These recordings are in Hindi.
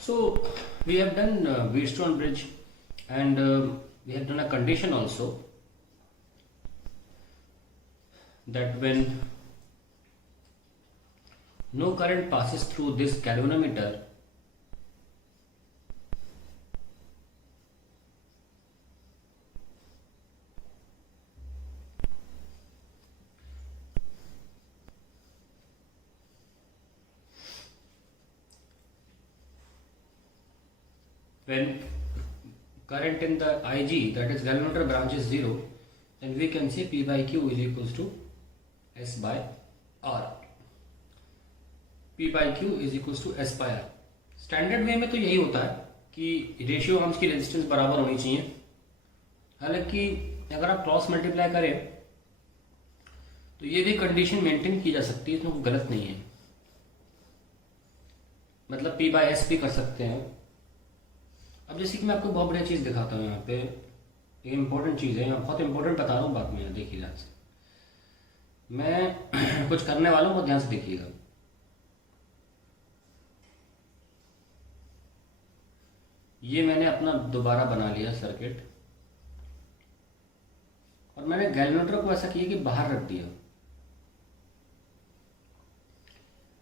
So we have done Wheatstone bridge, and we have done a condition also that when no current passes through this galvanometer, when current in the IG, that is galvanometer branch, is 0, then we can say P by Q is equals to S by R. P by Q is equals to S by R. Standard वे में तो यही होता है कि रेशियो आर्म्स की रेजिस्टेंस बराबर होनी चाहिए। हालांकि अगर आप क्रॉस मल्टीप्लाई करें तो ये भी कंडीशन मेंटेन की जा सकती है, इसमें कोई गलत नहीं है। मतलब P बाय S भी कर सकते हैं। अब जैसे कि मैं आपको बहुत बढ़िया चीज दिखाता हूँ, यहाँ पे ये इंपॉर्टेंट चीज है, यहाँ बहुत इंपॉर्टेंट बता रहा हूँ बात में, देखिए ध्यान से। मैं कुछ करने वाला हूँ, बहुत ध्यान से देखिएगा। ये मैंने अपना दोबारा बना लिया सर्किट, और मैंने गैल्वेनोमीटर को ऐसा किया कि बाहर रख दिया।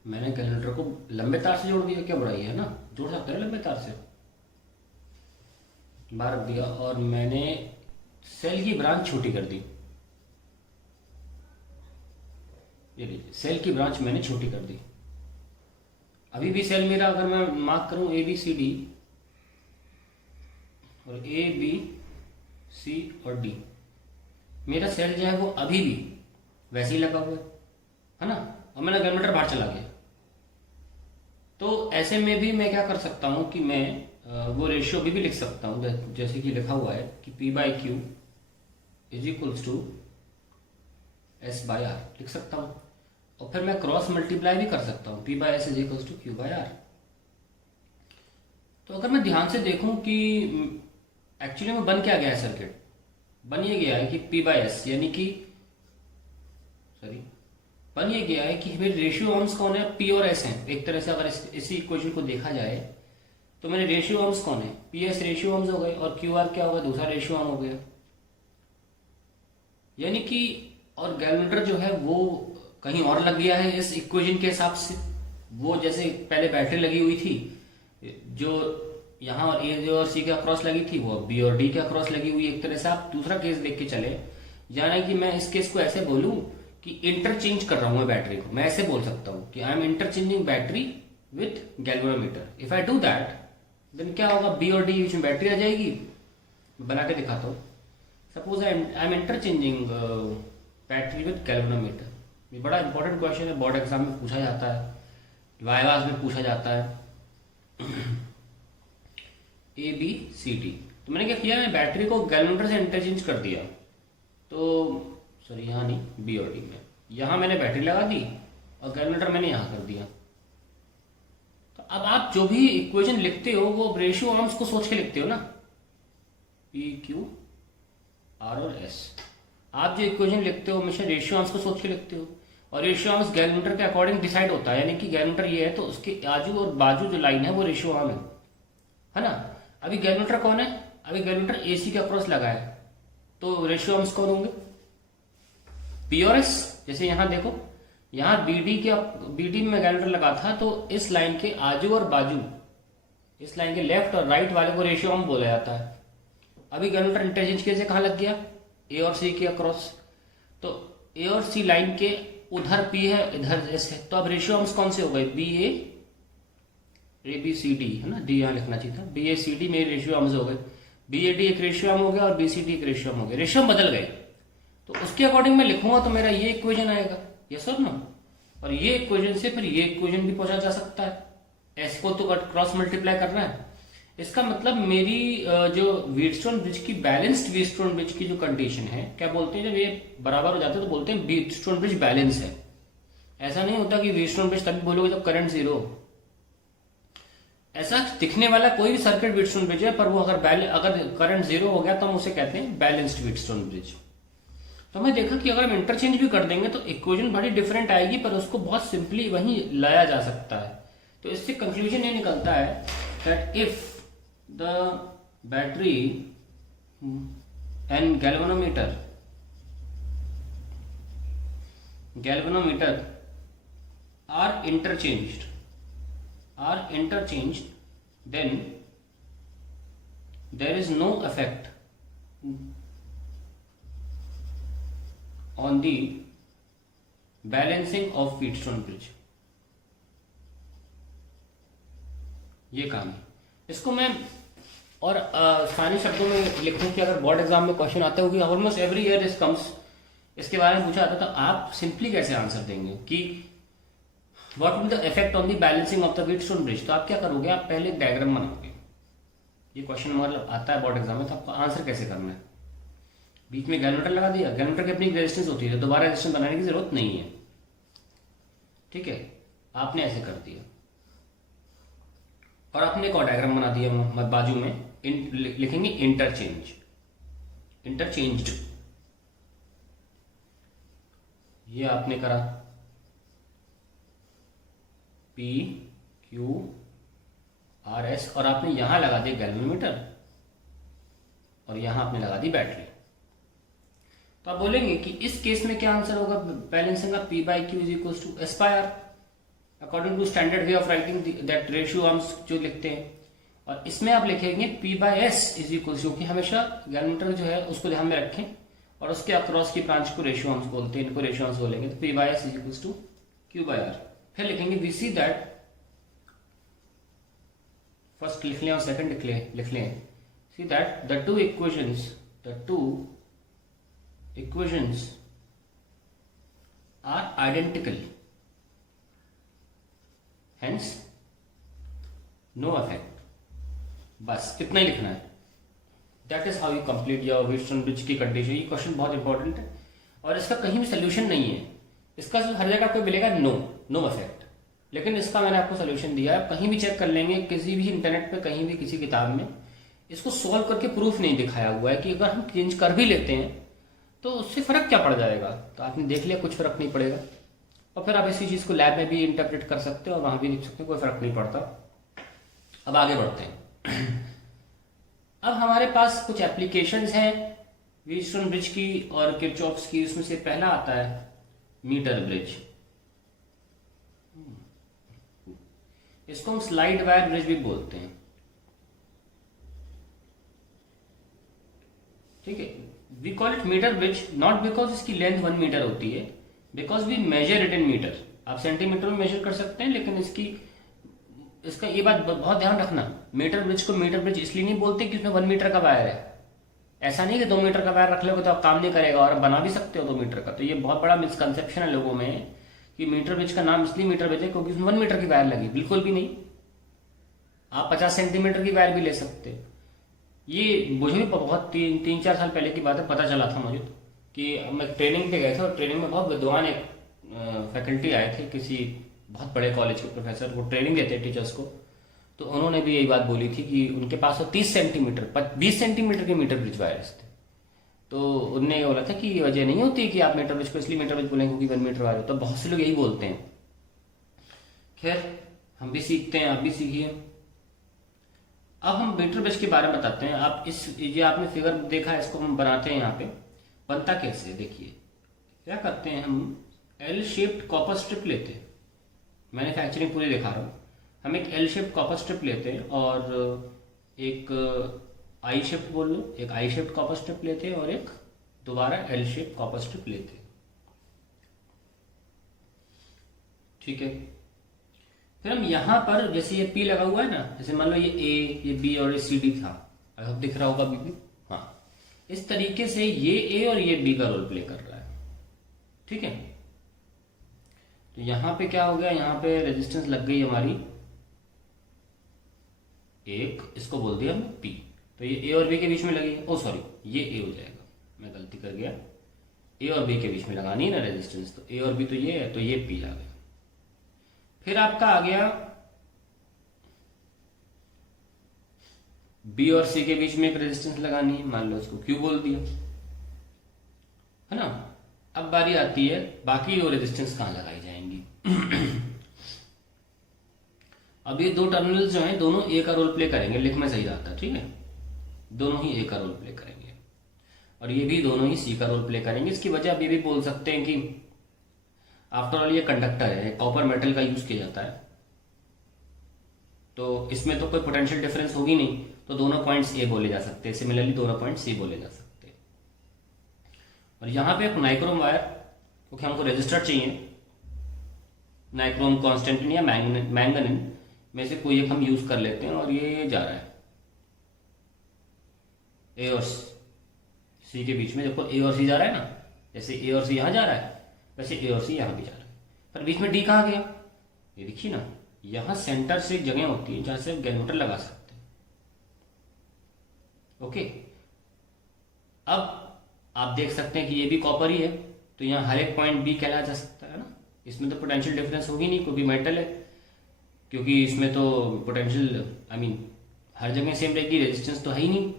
मैंने गैल्वेनोमीटर को लंबे तार से जोड़ दिया, क्या बुराई है ना, जोड़ सकते हैं लंबे तार से, बाहर रख दिया। और मैंने सेल की ब्रांच छोटी कर दी। ये लीजिए, सेल की ब्रांच मैंने छोटी कर दी। अभी भी सेल मेरा, अगर मैं मार्क करूं A B C D, और A B C और D, मेरा सेल जो है वो अभी भी वैसे ही लगा हुआ है ना, और मेरा गैल्वेनोमीटर बाहर चला गया। तो ऐसे में भी मैं क्या कर सकता हूं कि मैं वो रेशियो भी लिख सकता हूं, जैसे कि लिखा हुआ है कि P by Q is equals to S by R लिख सकता हूं। और फिर मैं क्रॉस मल्टीप्लाई भी कर सकता हूं, P by S is equals to Q by R। तो अगर मैं ध्यान से देखूं कि एक्चुअली में बन क्या गया है सर्किट, बन ये गया है कि P बाय S यानी कि बन ये गया है कि मेरे रेशियो आर्म्स कौन है, P और S हैं। एक तरह से अगर इसी इक्वेशन को देखा जाए तो मेरे रेशियो आर्म्स कौन है, PS रेशियो आर्म्स हो गए, और QR क्या होगा, दूसरा रेशियो आर्म हो गया। यानी कि और गैल्वेनोमीटर जो है वो कहीं और लग गया है इस इक्वेशन के हिसाब से। वो जैसे पहले बैटरी लगी हुई थी, जो यहाँ और A और C के अक्रॉस लगी थी, वो B और D के अक्रॉस लगी हुई। एक तरह से आप दूसरा केस देख के चले, यानी कि मैं इस केस को ऐसे बोलूं कि इंटरचेंज कर रहा हूं मैं बैटरी को। मैं ऐसे बोल सकता हूं कि I am interchanging battery with galvanometer. If I do that then क्या होगा, B और D बीच में बैटरी आ जाएगी। बना के दिखाता हूँ। Suppose I am interchanging battery with galvanometer. ये बड़ा इंपॉर्टेंट क्वेश्चन है, बोर्ड एग्जाम में पूछा जाता है, वाइवास में पूछा जाता है। A B C D, तो मैंने क्या किया, मैंने बैटरी को गैल्वेनोमीटर से इंटरचेंज कर दिया। तो सॉरी, यहाँ नहीं, B और D में, यहाँ मैंने बैटरी लगा दी और गैल्वेनोमीटर मैंने यहाँ कर दिया। तो अब आप जो भी इक्वेशन लिखते हो वो रेशियो आर्म्स को सोच के लिखते हो ना, P Q R और S। आप जो इक्वेशन लिखते हो हमेशा रेशियो आर्म्स को सोच के लिखते हो, और रेशियो आर्म्स गैल्वेनोमीटर के अकॉर्डिंग डिसाइड होता है। यानी कि गैल्वेनोमीटर ये है तो उसके आजू और बाजू जो लाइन है वो रेशियो आर्म है ना। अभी गैल्वेनोमीटर कौन है, अभी गैल्वेनोमीटर AC के अक्रॉस लगा है, तो रेशियो आर्म्स कौन होंगे, P और S। जैसे यहाँ देखो, यहाँ BD में गैल्वेनोमीटर लगा था, तो इस लाइन के आजू और बाजू, इस लाइन के लेफ्ट और राइट वाले को रेशियो आर्म बोला जाता है। अभी गैल्वेनोमीटर इंटरचेंज कैसे कहाँ लग गया, A और C के अक्रॉस। तो A और C लाइन के उधर P है, इधर S है, तो अब रेशियो आर्म्स कौन से हो गए, ABCD है ना, D यहाँ लिखना चाहिए था, BACD मेरे रेशियो आर्म्स हो गए। BAD एक रेशियो आर्म हो गया और BCD एक रेशियो आर्म हो गया, रेशियो बदल गए। तो उसके अकॉर्डिंग मैं लिखूंगा तो मेरा ये इक्वेशन आएगा, यस और नो। और ये इक्वेशन से फिर ये इक्वेशन भी पहुंचा जा सकता है। S को तो क्रॉस मल्टीप्लाई करना है। इसका मतलब मेरी जो व्हीटस्टोन ब्रिज की, बैलेंस्ड व्हीटस्टोन ब्रिज की जो कंडीशन है, क्या बोलते हैं, जब ये बराबर हो जाते हैं तो बोलते हैं व्हीटस्टोन ब्रिज बैलेंस है। ऐसा नहीं होता कि व्हीटस्टोन ब्रिज तभी बोलोगे जब करंट 0 हो। ऐसा दिखने वाला कोई भी सर्किट व्हीटस्टोन ब्रिज है, पर वो अगर करंट 0 हो गया तो हम उसे कहते हैं बैलेंस्ड व्हीटस्टोन ब्रिज। तो मैं देखा कि अगर हम इंटरचेंज भी कर देंगे तो इक्वेशन बड़ी डिफरेंट आएगी, पर उसको बहुत सिंपली वहीं लाया जा सकता है। तो इससे कंक्लूजन ये निकलता है that if the battery and galvanometer are interchanged, then there is no effect on the balancing of Wheatstone bridge. ये काम है। इसको मैं और स्थानीय शब्दों में लिखूं कि अगर बोर्ड एग्जाम में क्वेश्चन आता है, almost every year this comes, इसके बारे में पूछा आता, तो आप सिंपली कैसे आंसर देंगे कि what will the effect on the balancing of the Wheatstone bridge. तो आप क्या करोगे, आप पहले एक डायग्राम बनाओगे। ये क्वेश्चन मतलब आता है बोर्ड एग्जाम में, तो आपको आंसर कैसे करना है। बीच में गैल्वेनोमीटर लगा दिया, गैल्वेनोमीटर की अपनी रेजिस्टेंस होती है, तो दोबारा रेजिस्टेंस बनाने की जरूरत नहीं है, ठीक है। आपने ऐसे कर दिया और आपने एक और डायग्राम बना दिया बाजू में, लिखेंगे इंटरचेंज्ड। ये आपने करा P Q R S, और आपने यहां लगा दिया गैल्वेनोमीटर और यहां आपने लगा दी बैटरी। तो आप बोलेंगे कि इस केस में क्या आंसर होगा बैलेंसिंग का, P by Q is equal to S by R according to standard way of writing that ratio हम जो लिखते हैं। और इसमें आप लिखेंगे P by S is equal to, कि हमेशा गैल्वेनोमीटर जो है उसको ध्यान में रखें और उसके अक्रॉस की ब्रांच को रेशियो आर्म्स बोलते हैं, इनको रेशियो आर्म्स बोलेंगे। तो P by S is equal to Q by R। फिर लिखेंगे वी सी दैट, फर्स्ट लिख लें और सेकंड लिख लें, see that the two equations are identical, hence no effect. बस इतना ही लिखना है। That is how you complete your Wheatstone bridge की कंडीशन। ये क्वेश्चन बहुत इंपॉर्टेंट है और इसका कहीं भी सोल्यूशन नहीं है। इसका हर जगह आपको मिलेगा नो इफेक्ट, लेकिन इसका मैंने आपको सोल्यूशन दिया है। आप कहीं भी चेक कर लेंगे, किसी भी इंटरनेट पे, कहीं भी किसी किताब में इसको सॉल्व करके प्रूफ नहीं दिखाया हुआ है कि अगर हम चेंज कर भी लेते हैं तो उससे फर्क क्या पड़ जाएगा। तो आपने देख लिया कुछ फर्क नहीं पड़ेगा, और फिर आप इसी चीज को लैब में भी इंटरप्रेट कर सकते हो और वहां भी लिख सकते हो, कोई फर्क नहीं पड़ता। अब आगे बढ़ते हैं। अब हमारे पास कुछ एप्लीकेशंस हैं व्हीटस्टोन ब्रिज की और किरचॉफ्स की। उसमें से पहला आता है मीटर ब्रिज। इसको हम स्लाइड वायर ब्रिज भी बोलते हैं, ठीक है। We call it metre bridge not because इसकी लेंथ 1 मीटर होती है, because we measure it in metre. आप सेंटीमीटर में मेजर कर सकते हैं, लेकिन इसका ये बात बहुत ध्यान रखना, मीटर ब्रिज को मीटर ब्रिज इसलिए नहीं बोलते कि उसमें 1 मीटर का वायर है। ऐसा नहीं कि 2 मीटर का वायर रख लोगे तो आप काम नहीं करेगा, और बना भी सकते हो 2 मीटर का। तो ये बहुत बड़ा मिसकंसेप्शन है लोगों में कि मीटर ब्रिज का नाम इसलिए मीटर ब्रिज है क्योंकि उसमें 1 मीटर की वायर लगी। बिल्कुल भी नहीं, आप 50 सेंटीमीटर की वायर भी ले सकते हो। ये मुझे भी बहुत 3-4 साल पहले की बात है, पता चला था मुझे कि मैं ट्रेनिंग पे गया था और ट्रेनिंग में बहुत विद्वान एक फैकल्टी आए थे, किसी बहुत बड़े कॉलेज के प्रोफेसर, वो ट्रेनिंग देते हैं टीचर्स को। तो उन्होंने भी यही बात बोली थी कि उनके पास 30 सेंटीमीटर 20 सेंटीमीटर के मीटर ब्रिज वायर्स थे। तो उनने बोला था कि ये वजह नहीं होती कि आप मीटर ब्रिज को इसलिए मीटर ब्रिज बोलेंगे क्योंकि 1 मीटर वायर। तो बहुत से लोग यही बोलते हैं। खैर, हम भी सीखते हैं, आप भी सीखिए। अब हम मीटर ब्रिज के बारे में बताते हैं। आप ये आपने फिगर देखा है, इसको हम बनाते हैं। यहाँ पे बनता कैसे, देखिए क्या करते हैं हम। एल शेप्ड कॉपर स्ट्रिप लेते हैं, मैन्युफैक्चरिंग पूरी दिखा रहा हूँ। हम एक एल शेप्ड कॉपर स्ट्रिप लेते हैं और एक आई शेप्ड बोल लो, एक आई शेप्ड कॉपर स्ट्रिप लेते हैं और एक दोबारा एल शेप्ड कॉपर स्ट्रिप लेते हैं, ठीक है। फिर हम यहां पर, जैसे ये पी लगा हुआ है ना, जैसे मान लो ये ए, ये बी और ये सी डी था, अब दिख रहा होगा बी। हाँ, इस तरीके से ये ए और ये बी का रोल प्ले कर रहा है, ठीक है। तो यहां पे क्या हो गया, यहां पे रेजिस्टेंस लग गई हमारी एक, इसको बोल दिया हम पी। तो ये ए और बी के बीच में लगी, ओ सॉरी, ये ए हो जाएगा, मैं गलती कर गया। ए और बी के बीच में लगानी है ना रेजिस्टेंस, तो ए और बी तो ये है, तो ये पी आ गया। फिर आपका आ गया बी और सी के बीच में एक रेजिस्टेंस लगानी है, मान लो इसको क्यू बोल दिया, है ना। अब बारी आती है बाकी वो रेजिस्टेंस कहां लगाई जाएंगी। अब ये दो टर्मिनल्स जो हैं दोनों ए का रोल प्ले करेंगे, लिख में सही आता है, ठीक है, दोनों ही ए का रोल प्ले करेंगे और ये भी दोनों ही सी का रोल प्ले करेंगे। इसकी वजह आप ये भी बोल सकते हैं कि आफ्टर ऑल ये कंडक्टर है, कॉपर मेटल का यूज किया जाता है, तो इसमें तो कोई पोटेंशियल डिफरेंस होगी नहीं, तो दोनों पॉइंट्स ए बोले जा सकते हैं, सिमिलरली दोनों पॉइंट सी बोले जा सकते हैं। और यहाँ पे एक नाइक्रोम वायर, क्योंकि हमको रेजिस्टर चाहिए, नाइक्रोम कॉन्स्टेंटिन या मैंगनीन में से कोई एक हम यूज कर लेते हैं और ये जा रहा है ए और सी के बीच में। देखो ए और सी जा रहा है ना, जैसे ए और सी यहाँ जा रहा है वैसे ए और सी यहाँ भी जा रहा है, पर बीच में डी कहाँ गया, ये देखिए ना, यहाँ सेंटर से एक जगह होती है जहां से आप गैल्वेनोमीटर लगा सकते हैं। ओके, अब आप देख सकते हैं कि ये भी कॉपर ही है, तो यहाँ हर एक पॉइंट बी कहला जा सकता है ना, इसमें तो पोटेंशियल डिफरेंस होगी नहीं क्योंकि मेटल है, क्योंकि इसमें तो पोटेंशियल हर जगह सेम रहेगी, रेजिस्टेंस तो है ही नहीं,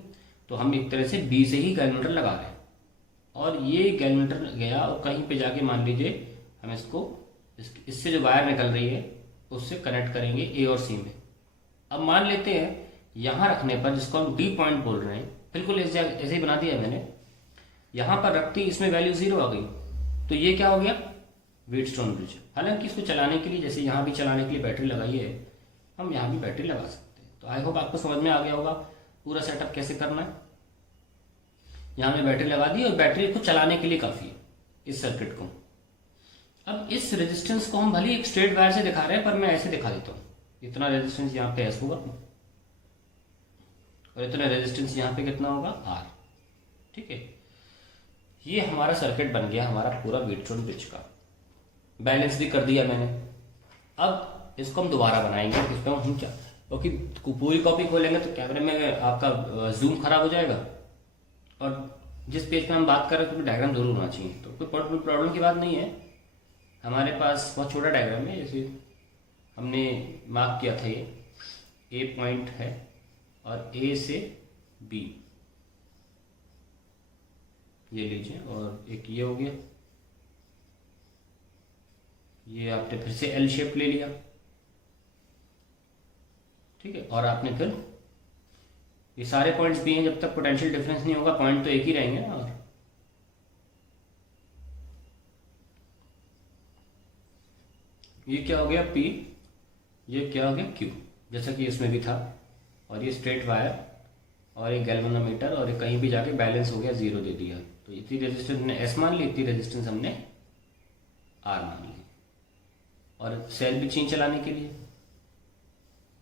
तो हम एक तरह से बी से ही गैल्वेनोमीटर लगा रहे हैं और ये गैल्वेनोमीटर गया और कहीं पे जाके मान लीजिए हम इसको इससे जो वायर निकल रही है उससे कनेक्ट करेंगे ए और सी में। अब मान लेते हैं यहाँ रखने पर, जिसको हम डी पॉइंट बोल रहे हैं, बिल्कुल ऐसे ही बना दिया मैंने, यहाँ पर रखती इसमें वैल्यू 0 आ गई, तो ये क्या हो गया, व्हीटस्टोन ब्रिज। हालांकि इसको चलाने के लिए, जैसे यहाँ भी चलाने के लिए बैटरी लगाई है, हम यहाँ भी बैटरी लगा सकते हैं। तो आई होप आपको समझ में आ गया होगा पूरा सेटअप कैसे करना है। यहाँ हमने बैटरी लगा दी और बैटरी को चलाने के लिए काफी है इस सर्किट को। अब इस रेजिस्टेंस को हम भले एक स्ट्रेट वायर से दिखा रहे हैं, पर मैं ऐसे दिखा देता हूँ, इतना रेजिस्टेंस यहाँ पे एस होगा और इतना रेजिस्टेंस यहाँ पे कितना होगा, आर। ठीक है, ये हमारा सर्किट बन गया, हमारा पूरा व्हीटस्टोन ब्रिज का। बैलेंस भी कर दिया मैंने। अब इसको हम दोबारा बनाएंगे, इसमें हम क्या, क्योंकि पूरी कॉपी खोलेंगे तो कैमरे में आपका जूम खराब हो जाएगा और जिस पेज पे हम बात कर रहे हैं तो डायग्राम जरूर होना चाहिए, तो कोई प्रॉब्लम की बात नहीं है। हमारे पास बहुत छोटा डायग्राम है, जैसे हमने मार्क किया था, ये ए पॉइंट है और ए से बी ये लीजिए, और एक ये हो गया, ये आपने फिर से एल शेप ले लिया, ठीक है, और आपने फिर ये सारे पॉइंट्स भी हैं, जब तक पोटेंशियल डिफरेंस नहीं होगा पॉइंट तो एक ही रहेंगे ना। और ये क्या हो गया P, ये क्या हो गया Q, जैसा कि इसमें भी था, और ये स्ट्रेट वायर और एक गैल्वेनोमीटर, और ये कहीं भी जाके बैलेंस हो गया, 0 दे दिया, तो इतनी रेजिस्टेंस हमने S मान ली, इतनी रेजिस्टेंस हमने R मान ली, और सेल भी चेंज चलाने के लिए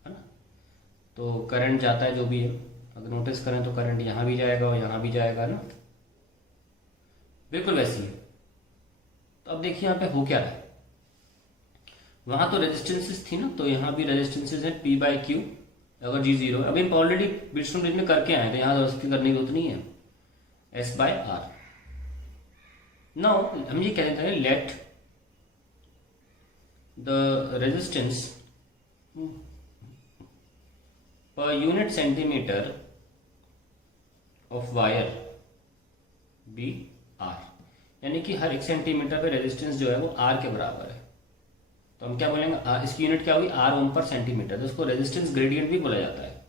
है ना। तो करंट जाता है जो भी है, अगर नोटिस करें तो करंट यहाँ भी जाएगा और यहाँ भी जाएगा ना, बिल्कुल वैसी है। तो अब देखिए यहाँ पे हो क्या रहा है, वहां तो रेजिस्टेंसेस थी ना, तो यहाँ भी रेजिस्टेंसेस है P/Q, अगर G 0 है। अभी हम ऑलरेडी व्हीटस्टोन ब्रिज में करके आए, तो यहाँ दोस्ती करने की जरूरत नहीं है, S/R। नाउ हम ये कहते हैं let the resistance per unit centimetre of wire be R, यानी कि हर 1 सेंटीमीटर पे रेजिस्टेंस जो है वो R के बराबर है। तो हम क्या बोलेंगे, इसकी यूनिट क्या होगी, R ओम पर सेंटीमीटर, तो इसको रेजिस्टेंस ग्रेडियंट भी बोला जाता है,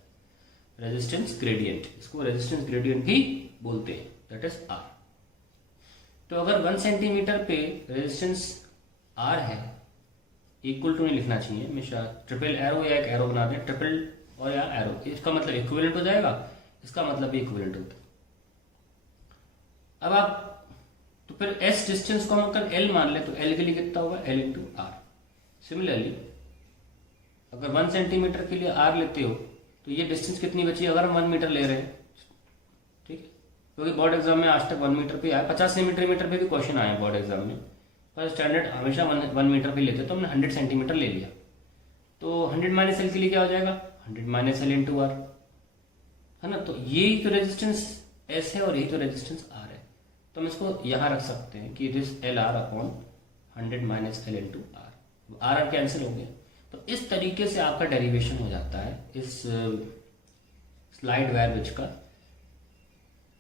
रेजिस्टेंस ग्रेडियंट, इसको रेजिस्टेंस ग्रेडियंट भी बोलते हैं, दैट इज R। तो अगर 1 सेंटीमीटर पे रेजिस्टेंस R है, इक्वल टू नहीं लिखना चाहिए हमेशा, ट्रिपल एरो या एक एरो बना दें, ट्रिपल और या एरो, इसका मतलब इक्विवेलेंट हो जाएगा, इसका मतलब भी इक्विवेलेंट होता है। अब आप तो फिर S डिस्टेंस को हम अगर L मान ले तो L के लिए कितना होगा, L इंटू R। सिमिलरली अगर 1 सेंटीमीटर के लिए R लेते हो तो ये डिस्टेंस कितनी बची, अगर हम 1 मीटर ले रहे हैं, ठीक है, क्योंकि बोर्ड एग्जाम में आज तक 1 मीटर पे आया, 50 सेंटीमीटर पे भी क्वेश्चन आया बोर्ड एग्जाम में, पर स्टैंडर्ड हमेशा 1 मीटर पे लेते, तो हमने 100 सेंटीमीटर ले लिया, तो 100 माइनस एल के लिए क्या हो जाएगा, 100 माइनस एल इंटू आर, है ना। तो यही तो रेजिस्टेंस S है और यही तो रेजिस्टेंस R है, तो हम इसको यहाँ रख सकते हैं कि it is LR upon 100 minus L into R, R cancel हो गया। तो इस तरीके से आपका डेरिवेशन हो जाता है इस स्लाइड वायर ब्रिज का,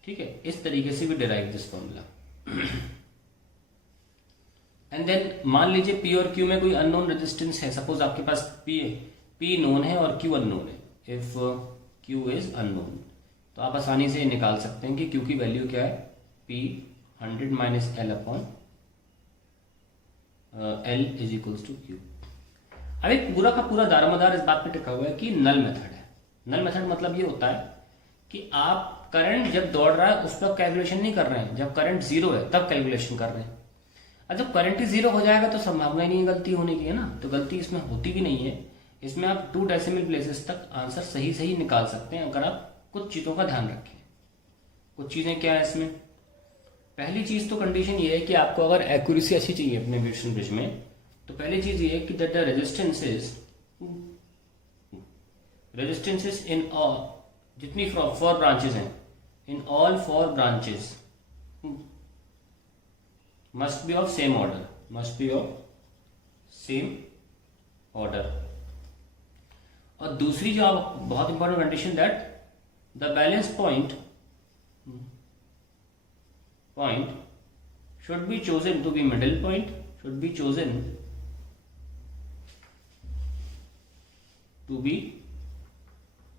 ठीक है, इस तरीके से भी derive this formula. And then मान लीजिए P और Q में कोई अननोन रेजिस्टेंस है, सपोज आपके पास P है, P नोन है और Q अननोन है। इफ Q इज अननोन, तो आप आसानी से निकाल सकते हैं कि Q की वैल्यू क्या है, P 100 minus L upon L is equals to Q। अब एक पूरा का पूरा दारोमदार इस बात पे टिका हुआ है कि नल मेथड है। नल मेथड मतलब ये होता है कि आप करंट जब दौड़ रहा है उस पर कैलकुलेशन नहीं कर रहे हैं, जब करंट जीरो है तब कैलकुलेशन कर रहे हैं। और जब करंट ही जीरो हो जाएगा तो संभावना ही नहीं है गलती होने की, है ना, तो गलती इसमें होती भी नहीं है। इसमें आप 2 डेसिमल प्लेसेस तक आंसर सही सही निकाल सकते हैं अगर आप कुछ चीज़ों का ध्यान रखें। कुछ चीज़ें क्या है इसमें, पहली चीज़ तो कंडीशन ये है कि आपको अगर एक्यूरेसी अच्छी चाहिए अपने व्हीटस्टोन ब्रिज में, तो पहली चीज़ ये है कि दैट द रेजिस्टेंसेस इन जितनी 4 ब्रांचेस हैं, in all 4 branches must be of same order, must be of same order। और दूसरी जो आप बहुत important condition, that the balance point should be chosen to be middle point, should be chosen to be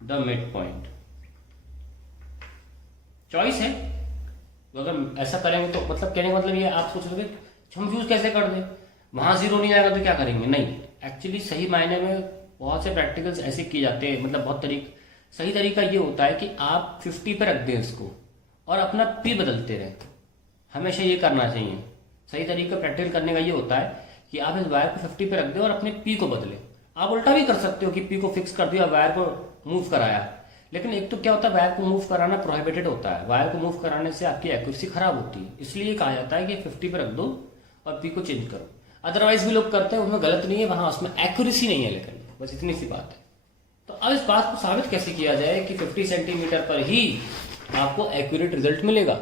the midpoint। Choice है, तो अगर ऐसा करेंगे तो मतलब कहने का मतलब ये आप सोच रहे हम यूज कैसे कर दें, वहां जीरो नहीं आएगा तो क्या करेंगे, नहीं। एक्चुअली सही मायने में बहुत से प्रैक्टिकल्स ऐसे किए जाते हैं, मतलब बहुत सही तरीका ये होता है कि आप 50 पे रख दें इसको और अपना पी बदलते रहें, हमेशा ये करना चाहिए। सही तरीका प्रैक्टिकल करने का ये होता है कि आप इस वायर को 50 पे रख दें और अपने पी को बदलें। आप उल्टा भी कर सकते हो कि पी को फिक्स कर दिया, वायर को मूव कराया, लेकिन एक तो क्या होता है, वायर को मूव कराना प्रोहिबिटेड होता है, वायर को मूव कराने से आपकी एक्यूरेसी खराब होती है, इसलिए कहा जाता है कि 50 पे रख दो और पी को चेंज करो। अदरवाइज भी लोग करते हैं, उसमें गलत नहीं है, वहां उसमें एक्यूरेसी नहीं है, लेकिन बस इतनी सी बात है। तो अब इस बात को साबित कैसे किया जाए कि 50 सेंटीमीटर पर ही आपको एक्यूरेट रिजल्ट मिलेगा।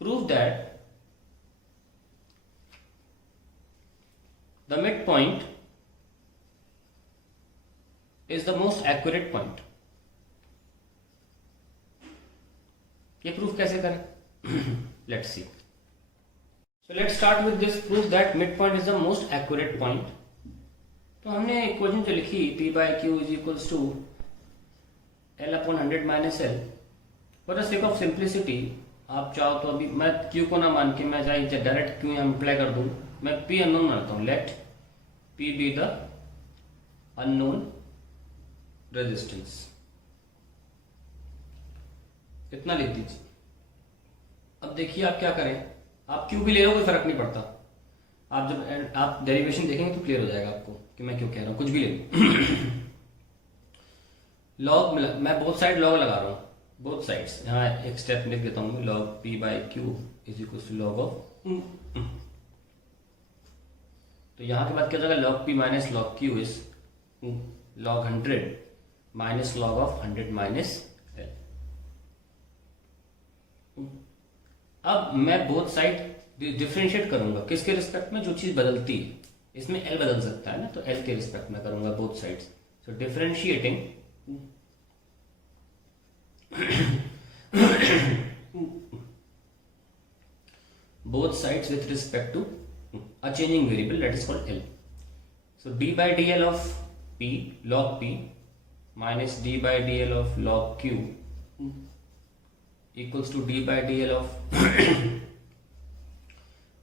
Prove that the mid point is the most accurate point। ये प्रूफ कैसे करें let's see। so let's start with this proof that midpoint is the most accurate point। तो हमने इक्वेशन जो लिखी P by Q is equals to L upon 100 minus L। for the sake of simplicity आप चाहो तो अभी मैं Q को ना मान के मैं चाहे डायरेक्ट Q यहाँ अप्लाई कर दूं, मैं P अननोन मानता हूं। let P be the unknown resistance, इतना लिख दीजिए। अब देखिए आप क्या करें, आप क्यों भी ले लो कोई फर्क नहीं पड़ता, आप जब आप डेरिवेशन देखेंगे तो क्लियर हो जाएगा आपको कि मैं क्यों कह रहा हूं, कुछ भी ले लो। लॉग मैं बोथ साइड लॉग लगा रहा हूं, बोथ साइड्स। यहाँ एक स्टेप लिख देता हूं, log P by Q is equal to log of, तो यहां के बाद क्या हो जाएगा, log P minus log Q is log 100 minus log of 100 minus L। अब मैं बोथ साइड डिफरेंशिएट करूंगा, किसके रिस्पेक्ट में, जो चीज बदलती है, इसमें L बदल सकता है ना, तो L के रिस्पेक्ट में करूंगा both sides. So differentiating both sides with respect to a changing variable that is called L। so d by dl of P log P minus d by dl of log Q equals to d by dl of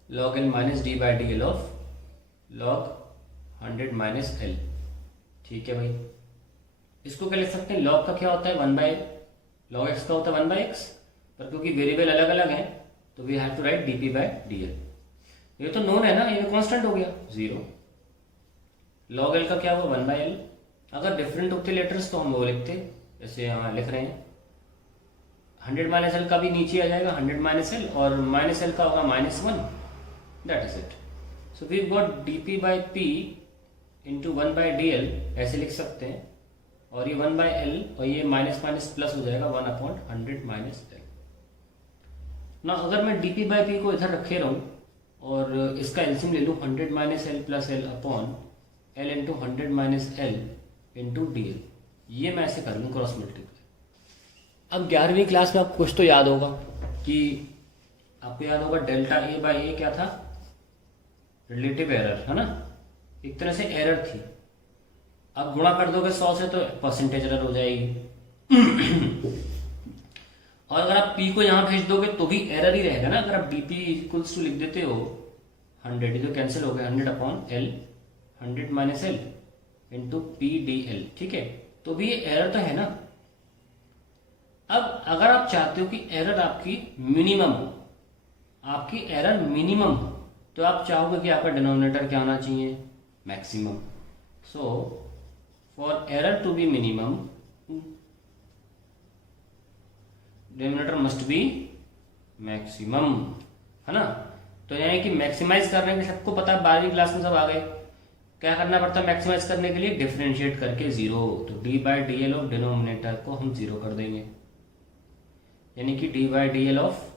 log L minus d by dl of log 100 minus L। ठीक है भाई, इसको क्या लिख सकते हैं, log का क्या होता है 1 by log x का होता है 1 by x, पर क्योंकि वेरिएबल अलग अलग हैं तो we have to write dp by dl। ये तो नोन है ना, ये कांस्टेंट हो गया 0। log l का क्या हुआ 1 by l। अगर डिफरेंट होते लेटर्स तो हम वो लिखते, जैसे यहाँ लिख रहे हैं 100 माइनस एल का भी नीचे आ जाएगा 100 माइनस एल, और माइनस एल का होगा -1, that is it. So we got dp by p into 1 by dl, ऐसे लिख सकते हैं, और ये 1 by l और ये माइनस माइनस प्लस हो जाएगा 1 अपॉन 100 माइनस एल ना। अगर मैं dp by p को इधर रखे रहूं और इसका एलसीएम ले लूं 100 minus L plus L upon L into 100 minus L into D L, ये मैं ऐसे कर लूँ क्रॉस मल्टीप्लाई। अब 11वीं क्लास में आपको कुछ तो याद होगा कि आपको याद होगा डेल्टा ए बाई ए क्या था, रिलेटिव एरर है ना। एक तरह से एरर थी। अब गुणा कर दोगे 100 से तो परसेंटेज एरर हो जाएगी। और अगर आप p को यहां भेज दोगे तो भी एरर ही रहेगा ना। अगर आप dp इक्वल्स टू लिख देते हो 100, ये तो कैंसिल हो गया, 100 upon l, 100 minus L into P D L, ठीक है, तो भी ये एरर तो है ना। अब अगर आप चाहते हो कि एरर आपकी मिनिमम हो, आपकी एरर मिनिमम हो, तो आप चाहोगे कि आपका डिनोमिनेटर क्या आना चाहिए, maximum. So for error to be minimum denominator must be maximum, है ना। तो यानी कि मैक्सिमाइज करने के, सबको पता है 12वीं क्लास में सब आ गए, क्या करना पड़ता है मैक्सिमाइज करने के लिए, डिफरेंशिएट करके जीरो, तो D by D L of denominator को हम जीरो कर देंगे, यानी कि D by D L of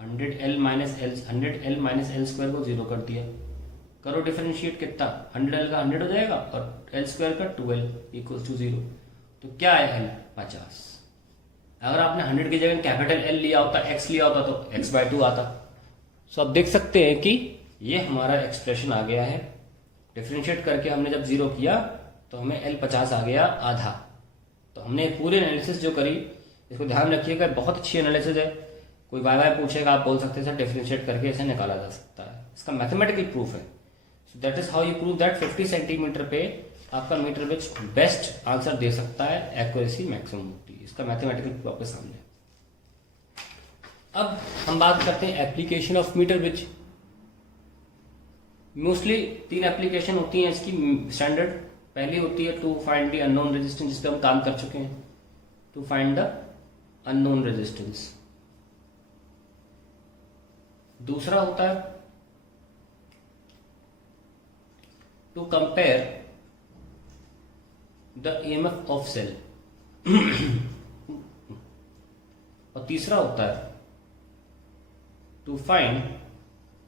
100l minus L square को जीरो कर दिया। करो डिफरेंशिएट, कितना, 100l का 100 हो जाएगा और एल स्क्वायर का 2l इक्वल्स टू 0। तो क्या है l, 50। अगर आपने 100 की जगह कैपिटल L लिया होता, x लिया होता, तो x/2 आता। सो आप देख सकते हैं कि ये हमारा एक्सप्रेशन आ गया है। डिफरेंशिएट करके हमने जब जीरो किया तो हमें L 50 आ गया, आधा। तो हमने पूरी एनालिसिस जो करी, इसको ध्यान रखिएगा, बहुत अच्छी एनालिसिस है। कोई बार बार पूछेगा, आप बोल सकते हैं सर डिफरेंशिएट करके ऐसे निकाला जा सकता है, इसका मैथमेटिकल प्रूफ है। So that is how you prove that 50 centimetre पे आपका मीटर ब्रिज बेस्ट आंसर दे सकता है, एक्यूरेसी मैक्सिमम होती है, इसका मैथमेटिकल प्रूफ आपके सामने। अब हम बात करते हैं application of metre bridge. Mostly 3 application होती हैं इसकी स्टैंडर्ड। पहली होती है to find the unknown resistance, जिस पे हम काम कर चुके हैं, to find the unknown resistance. दूसरा होता है to compare the EMF of cell. और तीसरा होता है to find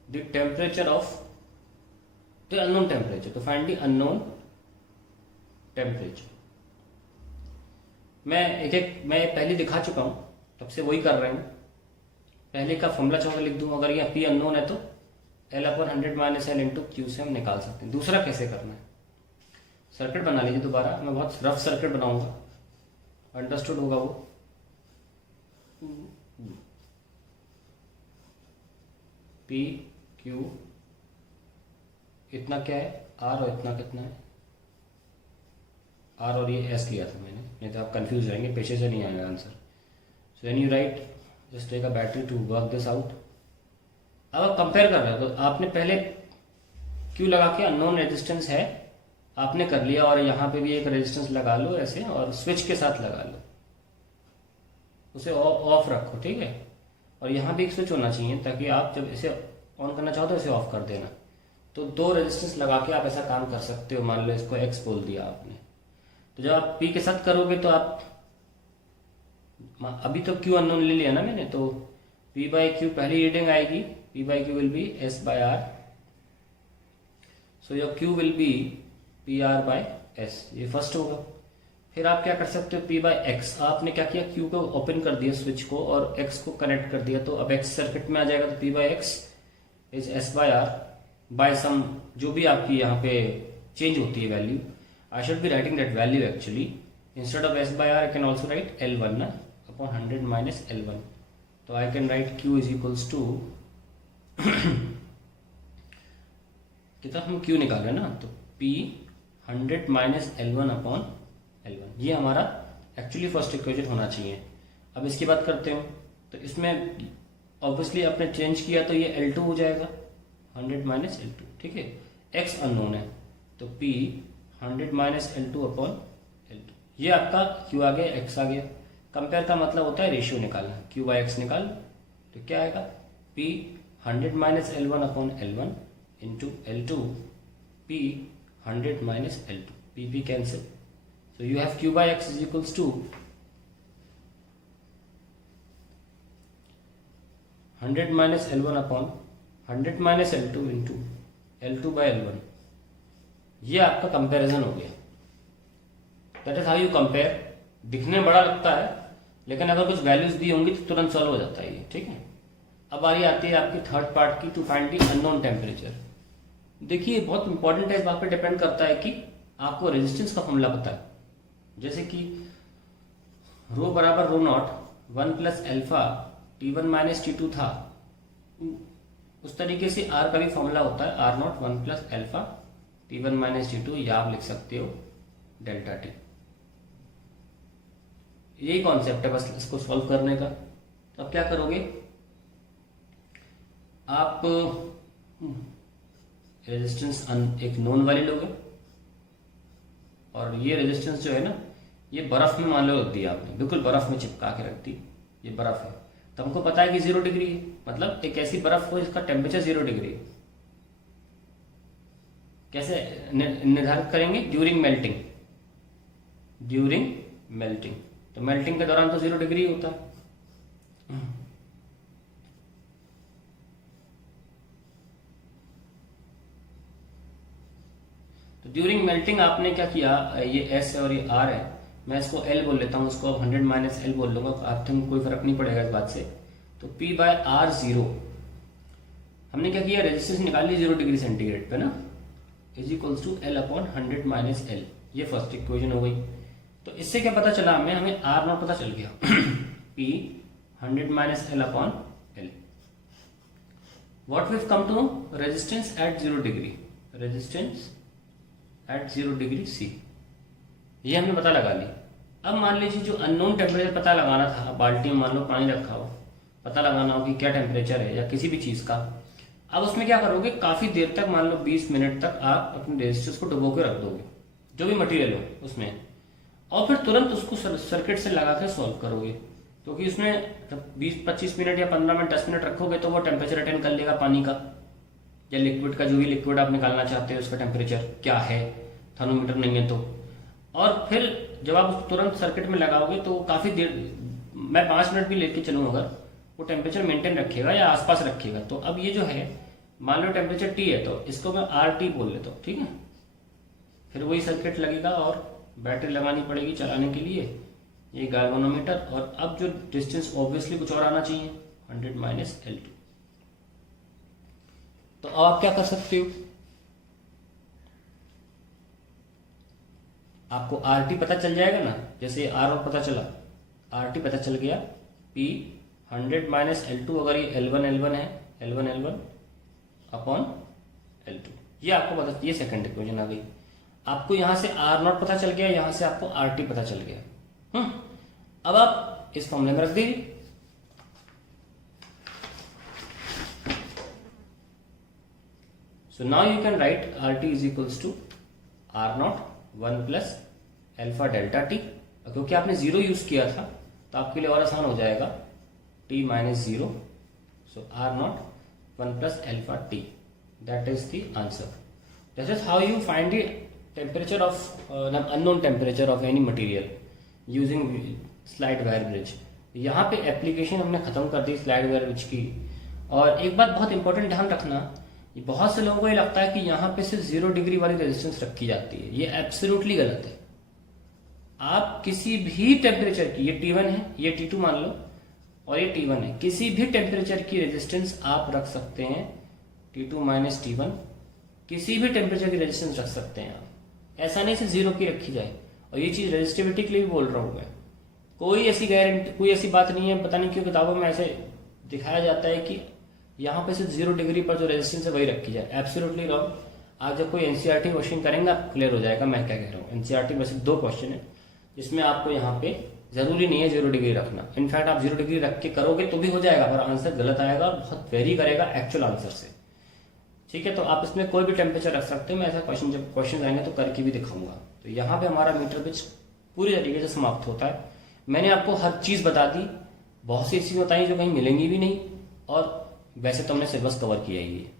the temperature of the unknown temperature, to find the unknown temperature. मैं पहले दिखा चुका हूं, तब से वही कर रहे हैं। पहले का फॉर्मूला चाहो लिख दूं, अगर ये P अननोन है तो L/100 minus L into Q से हम निकाल सकते हैं। दूसरा कैसे करना है, सर्किट बना लीजिए दोबारा, मैं बहुत रफ सर्किट बनाऊंगा, अंडरस्टूड होगा वो। P Q इतना क्या है, R, और इतना कितना है, R और ये S लिया था मैंने, नहीं तो आप कंफ्यूज रहेंगे, पेशे से नहीं आएगा answer. So when you write just take a battery to work this out. अब आप कंपेयर कर रहे हो तो आपने पहले Q लगा के, अननोन रेजिस्टेंस है आपने कर लिया, और यहाँ पे भी एक रेजिस्टेंस लगा लो ऐसे, और स्विच के साथ लगा लो, उसे ऑफ रखो, ठीक है। और यहाँ भी एक स्विच होना चाहिए, ताकि आप जब इसे ऑन करना चाहो तो इसे ऑफ कर देना। तो 2 रेजिस्टेंस लगा के आप ऐसा काम कर सकते हो। मान लो इसको X बोल दिया आपने, तो जब आप P के साथ करोगे तो आप, अभी तो Q अननोन ले लिया ना मैंने, तो P/Q पहली रीडिंग आएगी, P/Q will be S/R, so your Q will be PR/S, ये फर्स्ट होगा। फिर आप क्या कर सकते हो, P/X, आपने क्या किया, Q को ओपन कर दिया स्विच को, और X को कनेक्ट कर दिया, तो अब X सर्किट में आ जाएगा, तो P/X इज S/R बाय सम, जो भी आपकी यहाँ पे चेंज होती है value. I should be writing that value actually, instead of S/R I can also write L1 ना, अपॉन 100 माइनस L1। तो I can write Q is equals to कितना हम Q निकाल रहे हैं ना, तो P 100 minus L1 upon L1, ये हमारा एक्चुअली फर्स्ट इक्वेशन होना चाहिए। अब इसकी बात करते हैं, तो इसमें ऑब्वियसली आपने चेंज किया तो ये L2 हो जाएगा, 100 माइनस L2, ठीक है। X अननोन है, तो P 100 minus L2 upon L2, ये आपका Q आ गया, X आ गया। कंपेयर का मतलब होता है रेशियो निकालना, Q/X निकाल, तो क्या आएगा, P 100 minus L1 upon L1 into L2 P 100 minus L2, P cancel, so you have Q/X is equals to 100 minus L1 upon 100 minus L2 into L2 by L1। ये आपका कंपैरिजन हो गया। That is how you compare. दिखने में बड़ा लगता है, लेकिन अगर कुछ वैल्यूज दी होंगी तो तुरंत सॉल्व हो जाता है ये, ठीक है। अब बारी आती है आपकी थर्ड पार्ट की, to find the unknown temperature. देखिए बहुत इंपॉर्टेंट है, इस बात पे डिपेंड करता है कि आपको रेजिस्टेंस का फॉर्मूला पता है। जैसे कि रो बराबर rho naught 1 plus alpha T1 minus T2 था, उस तरीके से आर का भी फॉर्मूला होता है R naught 1 plus alpha T1 minus T2, या आप लिख सकते हो डेल्टा टी। यही कॉन्सेप्ट है बस इसको सॉल्व करने का। तो अब क्या करोगे आप, रेजिस्टेंस एक नोन वाली लोगे, और ये रेजिस्टेंस जो है ना ये बर्फ में मान लो रख दिया आपने, बिल्कुल बर्फ में चिपका के रख दी, ये बर्फ है। तो हमको पता है कि 0 डिग्री है, मतलब एक ऐसी बर्फ हो जिसका टेम्परेचर 0 डिग्री है। कैसे निर्धारित करेंगे? During melting, during melting. तो मेल्टिंग के दौरान तो 0 डिग्री होता है। तो ड्यूरिंग मेल्टिंग आपने क्या किया, ये S है और ये R है, मैं इसको L बोल लेता हूँ, उसको अब 100 माइनस L बोल लूंगा, आप तुम कोई फर्क नहीं पड़ेगा इस बात से। तो P बाय R 0, हमने क्या किया, रेजिस्टेंस निकाल ली 0 डिग्री सेंटीग्रेड पे ना, is equals to L upon 100 minus L। ये फर्स्ट इक्वेशन हो गई। तो इससे क्या पता चला हमें, R नॉट पता चल गया P 100 minus L upon L। What we come to know, resistance at 0 degree, resistance at 0 degree C, ये हमने पता लगा ली। अब मान लीजिए जो अननोन टेम्परेचर पता लगाना था, बाल्टी में मान लो पानी रखा हो, पता लगाना हो कि क्या टेम्परेचर है या किसी भी चीज का। अब उसमें क्या करोगे, काफी देर तक, मान लो 20 मिनट तक आप अपने रेजिस्टेंस को डुबो के रख दोगे, जो भी मटेरियल हो उसमें, और फिर तुरंत उसको सर्किट से लगा के सॉल्व करोगे, क्योंकि उसमें जब 20-25 मिनट या 15 मिनट 10 मिनट रखोगे तो वो टेम्परेचर अटेंड कर लेगा पानी का या लिक्विड का, जो भी लिक्विड आप निकालना चाहते हो उसका टेम्परेचर क्या है, थर्मोमीटर नहीं है तो। और फिर जब आप उसको तुरंत सर्किट में लगाओगे तो काफी देर, मैं 5 मिनट भी लेके चलूँ अगर, वो टेम्परेचर मेंटेन रखेगा या आसपास रखेगा। तो अब ये जो है, मान लो टेम्परेचर T है तो इसको मैं RT बोल लेता हूँ, ठीक है। फिर वही सर्किट लगेगा और बैटरी लगानी पड़ेगी चलाने के लिए, ये गैल्वेनोमीटर। और अब जो डिस्टेंस ऑब्वियसली कुछ और आना चाहिए, 100 माइनस L2। तो अब आप क्या कर सकते हो, आपको RT पता चल जाएगा ना, जैसे R और पता चला, RT पता चल गया, P 100 माइनस L2, अगर ये L1 है, L1 अपॉन L2, ये आपको पता, ये सेकंड इक्वेशन आ गई। आपको यहां से R नॉट पता चल गया, यहां से आपको RT पता चल गया। अब आप इस फॉर्मूले में रख दीजिए। So now you can write RT is equals to R naught 1 plus alpha delta T. क्योंकि आपने 0 यूज किया था तो आपके लिए और आसान हो जाएगा, T minus 0, so R not 1 plus alpha T, that is the answer. This is how you find the temperature of unknown temperature of any material using slide wire bridge. यहाँ पे एप्लीकेशन हमने खत्म कर दी स्लाइड वायर ब्रिज की। और एक बात बहुत इंपॉर्टेंट ध्यान रखना, ये बहुत से लोगों को ये लगता है कि यहाँ पे सिर्फ 0 डिग्री वाली रेजिस्टेंस रखी जाती है, ये एब्सोल्युटली गलत है। आप किसी भी टेम्परेचर की, ये T1 है, ये T2 मान लो और ये T1 है, किसी भी टेम्परेचर की रेजिस्टेंस आप रख सकते हैं, T2 माइनस T1, किसी भी टेम्परेचर की रेजिस्टेंस रख सकते हैं आप। ऐसा नहीं सिर्फ 0 की रखी जाए। और ये चीज रेजिस्टिविटी के लिए भी बोल रहा हूँ मैं, कोई ऐसी गारंटी, कोई ऐसी बात नहीं है, पता नहीं क्यों किताबों में ऐसे दिखाया जाता है कि यहाँ पे सिर्फ 0 डिग्री पर जो रेजिस्टेंस है वही रखी जाए। Absolutely wrong. आप जब कोई एनसीईआरटी क्वेश्चन करेंगे आप क्लियर हो जाएगा मैं क्या कह रहा हूँ। एनसीईआरटी में सिर्फ 2 क्वेश्चन है जिसमें आपको यहाँ पे जरूरी नहीं है 0 डिग्री रखना। इनफैक्ट आप 0 डिग्री रख के करोगे तो भी हो जाएगा, पर आंसर गलत आएगा और बहुत वेरी करेगा एक्चुअल आंसर से। ठीक है, तो आप इसमें कोई भी टेम्परेचर रख सकते हो। मैं ऐसा क्वेश्चन, जब क्वेश्चन आएंगे तो करके भी दिखाऊंगा। तो यहाँ पे हमारा मीटर ब्रिज पूरी तरीके से समाप्त होता है। मैंने आपको हर चीज बता दी, बहुत सी चीजें बताई जो कहीं मिलेंगी भी नहीं, और वैसे तो हमने सिलेबस कवर किया ही है।